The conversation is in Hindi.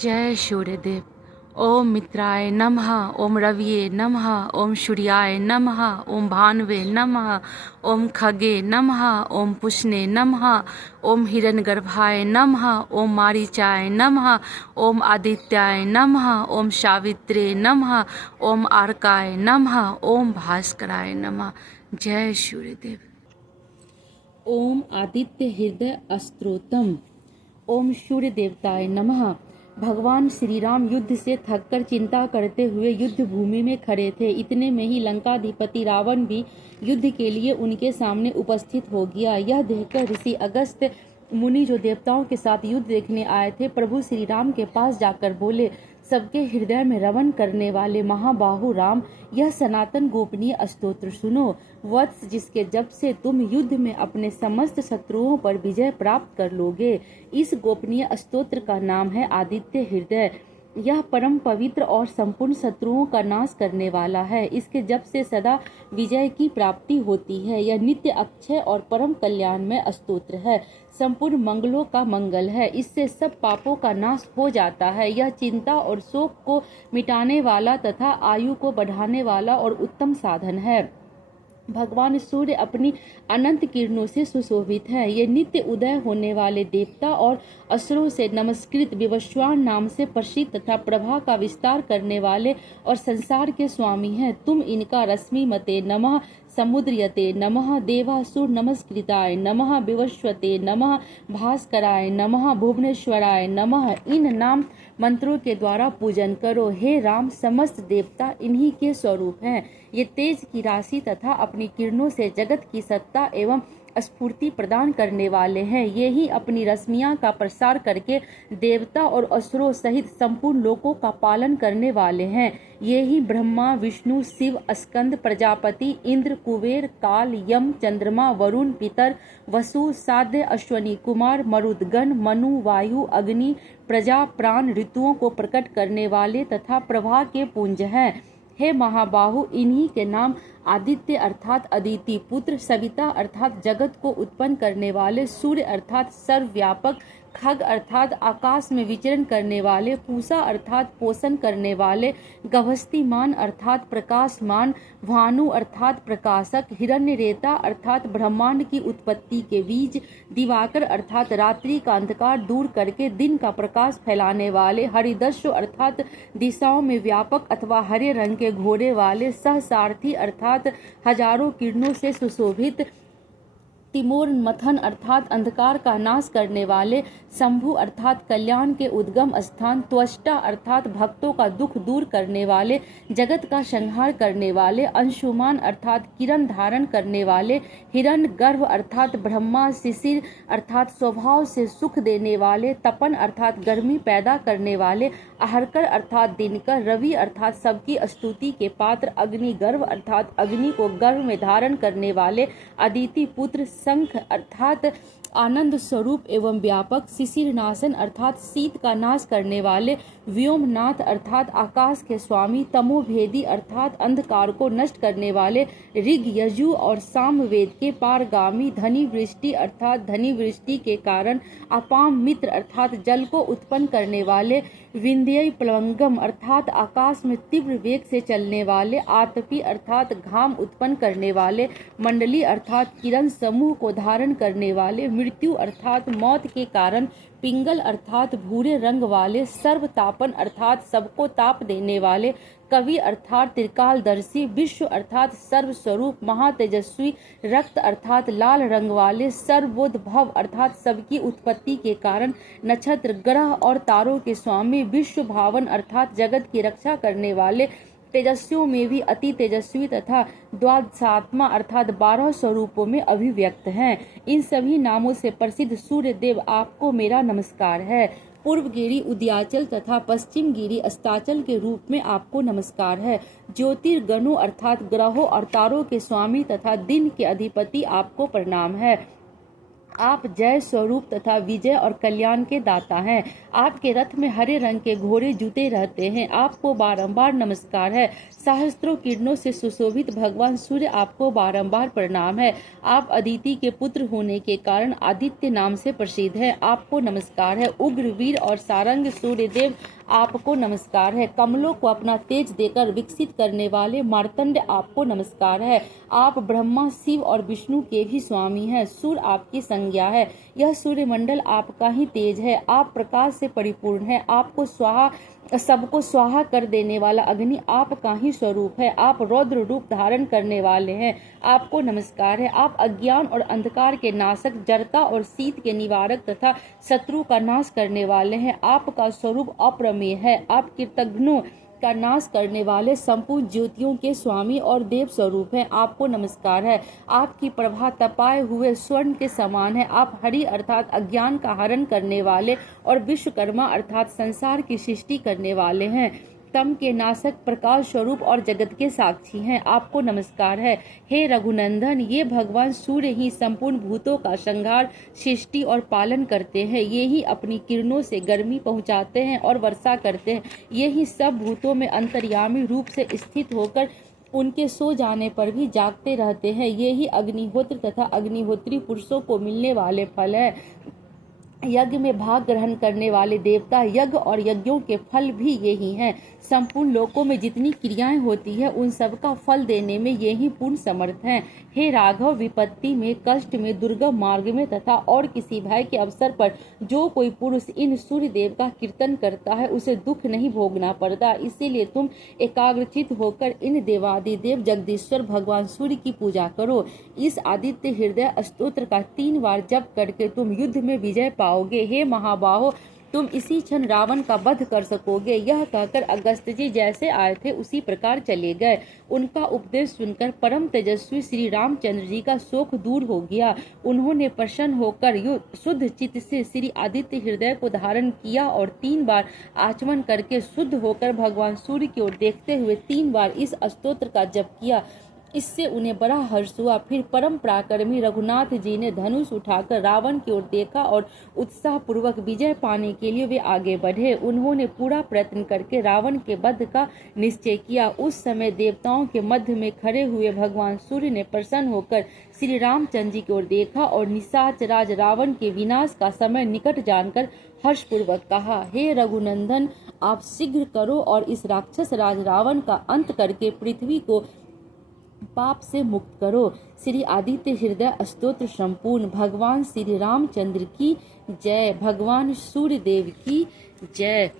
जय सूर्यदेव। ओम मित्राय नमः, ओम रविये नमः, ओम सूर्याय नमः, ओम भानवे नमः, ओम खगे नमः, ओम पुष्णे नमः, ओम हिरण्यगर्भाय नमः, ओम मारीचाय नमः, ओम आदित्याय नमः, ओम सावित्रे नमः, ओम आर्काय नमः, ओम भास्कराय नमः। जय सूर्यदेव। ओम आदित्य हृदय अस्त्रोतम। ओम सूर्य देवताय नमः। भगवान श्री राम युद्ध से थककर चिंता करते हुए युद्ध भूमि में खड़े थे। इतने में ही लंकाधिपति रावण भी युद्ध के लिए उनके सामने उपस्थित हो गया। यह देखकर ऋषि अगस्त्य मुनि, जो देवताओं के साथ युद्ध देखने आए थे, प्रभु श्री राम के पास जाकर बोले, सबके हृदय में रवन करने वाले महाबाहु राम, यह सनातन गोपनीय स्तोत्र सुनो। वत्स, जिसके जप से तुम युद्ध में अपने समस्त शत्रुओं पर विजय प्राप्त कर लोगे। इस गोपनीय स्तोत्र का नाम है आदित्य हृदय। यह परम पवित्र और संपूर्ण शत्रुओं का नाश करने वाला है। इसके जप से सदा विजय की प्राप्ति होती है। यह नित्य अक्षय और परम कल्याणमय स्तोत्र है। संपूर्ण मंगलों का मंगल है। इससे सब पापों का नाश हो जाता है। यह चिंता और शोक को मिटाने वाला तथा आयु को बढ़ाने वाला और उत्तम साधन है। भगवान सूर्य अपनी अनंत किरणों से सुशोभित है। ये नित्य उदय होने वाले देवता और असुरों से नमस्कृत विवस्वान नाम से प्रसिद्ध तथा प्रभा का विस्तार करने वाले और संसार के स्वामी हैं। तुम इनका रश्मि मते नमः, समुद्रयते नमः, देवासुर नमस्कृताय नमः, विवस्वते नमः, भास्कराय नमः, भुवनेश्वराय नमः, इन नाम मंत्रों के द्वारा पूजन करो। हे राम, समस्त देवता इन्हीं के स्वरूप हैं। ये तेज की राशि तथा अपनी किरणों से जगत की सत्ता एवं स्फूर्ति प्रदान करने वाले हैं। ये ही अपनी रश्मियां का प्रसार करके देवता और असुरों सहित संपूर्ण लोकों का पालन करने वाले हैं। ये ही ब्रह्मा, विष्णु, शिव, स्कंद, प्रजापति, इंद्र, कुबेर, काल, यम, चंद्रमा, वरुण, पितर, वसु, साध्य, अश्वनी कुमार, मरुदगण, मनु, वायु, अग्नि, प्रजा, प्राण, ऋतुओं को प्रकट करने वाले तथा प्रभा के पुंज हैं। हे महाबाहु, इन्हीं के नाम आदित्य अर्थात अदिति पुत्र, सविता अर्थात जगत को उत्पन्न करने वाले, सूर्य अर्थात सर्वव्यापक, खग अर्थात आकाश में विचरण करने वाले, पूषा अर्थात पोषण करने वाले, गभस्तिमान अर्थात प्रकाशमान, भानु अर्थात प्रकाशक, हिरण्यरेता अर्थात ब्रह्मांड की उत्पत्ति के बीज, दिवाकर अर्थात रात्रि का अंधकार दूर करके दिन का प्रकाश फैलाने वाले, हरिदस्यु अर्थात दिशाओं में व्यापक अथवा हरे रंग के घोड़े वाले, सहसारथी अर्थात हजारों किरणों से सुशोभित, तिमोर मथन अर्थात अंधकार का नाश करने वाले, शंभु अर्थात कल्याण के उद्गम स्थान, त्वष्टा अर्थात भक्तों का दुख दूर करने वाले, जगत का संहार करने वाले, अंशुमान अर्थात किरण धारण करने वाले, हिरण गर्भ अर्थात ब्रह्मा, शिशिर अर्थात स्वभाव से सुख देने वाले, तपन अर्थात गर्मी पैदा करने वाले, आहरकर अर्थात दिनकर, रवि अर्थात सबकी स्तुति के पात्र, अग्निगर्भ अर्थात अग्नि को गर्भ में धारण करने वाले, अदिति पुत्र, शंख अर्थात आनंद स्वरूप एवं व्यापक, शिशिरनाशन अर्थात शीत का नाश करने वाले, व्योमनाथ अर्थात आकाश के स्वामी, तमोभेदी अर्थात अंधकार को नष्ट करने वाले, ऋग, यजु और साम वेद के पारगामी, धनी वृष्टि अर्थात धनी वृष्टि के कारण, अपाम मित्र अर्थात जल को उत्पन्न करने वाले, विंध्य प्लवंगम अर्थात आकाश में तीव्र वेग से चलने वाले, आतपी अर्थात घाम उत्पन्न करने वाले, मंडली अर्थात किरण समूह को धारण करने वाले, मृत्यु अर्थात मौत के कारण, पिंगल अर्थात भूरे रंग वाले, सर्वतापन अर्थात सबको ताप देने वाले, कवि अर्थात त्रिकालदर्शी, विश्व अर्थात सर्वस्वरूप, महातेजस्वी, रक्त अर्थात लाल रंग वाले, सर्वोद्भव अर्थात सबकी उत्पत्ति के कारण, नक्षत्र ग्रह और तारों के स्वामी, विश्व भावन अर्थात जगत की रक्षा करने वाले, तेजस्वियों में भी अति तेजस्वी तथा द्वादशात्मा अर्थात 12 स्वरूपों में अभिव्यक्त हैं। इन सभी नामों से प्रसिद्ध सूर्य देव आपको मेरा नमस्कार है। पूर्व गिरी उदयाचल तथा पश्चिम गिरी अस्ताचल के रूप में आपको नमस्कार है। ज्योतिर्गणों अर्थात ग्रहों और तारों के स्वामी तथा दिन के अधिपति आपको प्रणाम है। आप जय स्वरूप तथा विजय और कल्याण के दाता हैं। आपके रथ में हरे रंग के घोड़े जूते रहते हैं। आपको बारंबार नमस्कार है। सहस्त्रों किरणों से सुशोभित भगवान सूर्य आपको बारंबार प्रणाम है। आप अदिति के पुत्र होने के कारण आदित्य नाम से प्रसिद्ध है। आपको नमस्कार है। उग्र वीर और सारंग सूर्य देव आपको नमस्कार है। कमलों को अपना तेज देकर विकसित करने वाले मार्तंड आपको नमस्कार है। आप ब्रह्मा शिव और विष्णु के भी स्वामी हैं। सूर्य आपकी संज्ञा है। यह सूर्यमंडल आपका ही तेज है। आप प्रकाश से परिपूर्ण है। आपको सबको स्वाहा कर देने वाला अग्नि आपका ही स्वरूप है। आप रौद्र रूप धारण करने वाले हैं। आपको नमस्कार है। आप अज्ञान और अंधकार के नाशक, जड़ता और शीत के निवारक तथा शत्रु का नाश करने वाले हैं। आपका स्वरूप अप्रमेय है। आप कृतघ्नों का नाश करने वाले संपूर्ण ज्योतियों के स्वामी और देव स्वरूप हैं। आपको नमस्कार है। आपकी प्रभा तपाए हुए स्वर्ण के समान है। आप हरि अर्थात अज्ञान का हरण करने वाले और विश्वकर्मा अर्थात संसार की सृष्टि करने वाले हैं। तम के नाशक, प्रकाश स्वरूप और जगत के साक्षी हैं। आपको नमस्कार है। हे रघुनंदन, ये भगवान सूर्य ही संपूर्ण भूतों का संहार, सृष्टि और पालन करते हैं। ये ही अपनी किरणों से गर्मी पहुंचाते हैं और वर्षा करते हैं। ये ही सब भूतों में अंतर्यामी रूप से स्थित होकर उनके सो जाने पर भी जागते रहते हैं। ये ही अग्निहोत्र तथा अग्निहोत्री पुरुषों को मिलने वाले फल है। यज्ञ में भाग ग्रहण करने वाले देवता, यज्ञ और यज्ञों के फल भी यही हैं। संपूर्ण लोकों में जितनी क्रियाएं होती है उन सब का फल देने में यही पूर्ण समर्थ हैं। हे राघव, विपत्ति में, कष्ट में, दुर्गम मार्ग में तथा और किसी भय के अवसर पर जो कोई पुरुष इन सूर्य देव का कीर्तन करता है उसे दुख नहीं भोगना पड़ता। इसीलिए तुम एकाग्रचित होकर इन देवादिदेव जगदीश्वर भगवान सूर्य की पूजा करो। इस आदित्य हृदय स्तोत्र का 3 बार जप करके तुम युद्ध में विजय पाओगे। हे महाबाहो, तुम इसी क्षण रावण का वध कर सकोगे। यह कहकर अगस्त जी जैसे आए थे उसी प्रकार चले गए। उनका उपदेश सुनकर परम तेजस्वी श्री रामचंद्र जी का शोक दूर हो गया। उन्होंने प्रसन्न होकर शुद्ध चित्त से श्री आदित्य हृदय को धारण किया और 3 बार आचमन करके शुद्ध होकर भगवान सूर्य की ओर देखते हुए 3 बार इस स्तोत्र का जप किया। इससे उन्हें बड़ा हर्ष हुआ। फिर परम पराक्रमी रघुनाथ जी ने धनुष उठाकर रावण की ओर देखा और उत्साह पूर्वक विजय पाने के लिए वे आगे बढ़े। उन्होंने पूरा प्रयत्न करके रावण के वध का निश्चय किया। उस समय देवताओं के मध्य में खड़े हुए भगवान सूर्य ने प्रसन्न होकर श्री रामचंद्र जी की ओर देखा और निशाच राज रावण के विनाश का समय निकट जानकर हर्षपूर्वक कहा, हे रघुनंदन, आप शीघ्र करो और इस राक्षस राज रावण का अंत करके पृथ्वी को पाप से मुक्त करो। श्री आदित्य हृदय स्तोत्र संपूर्ण। भगवान श्री रामचंद्र की जय। भगवान सूर्य देव की जय।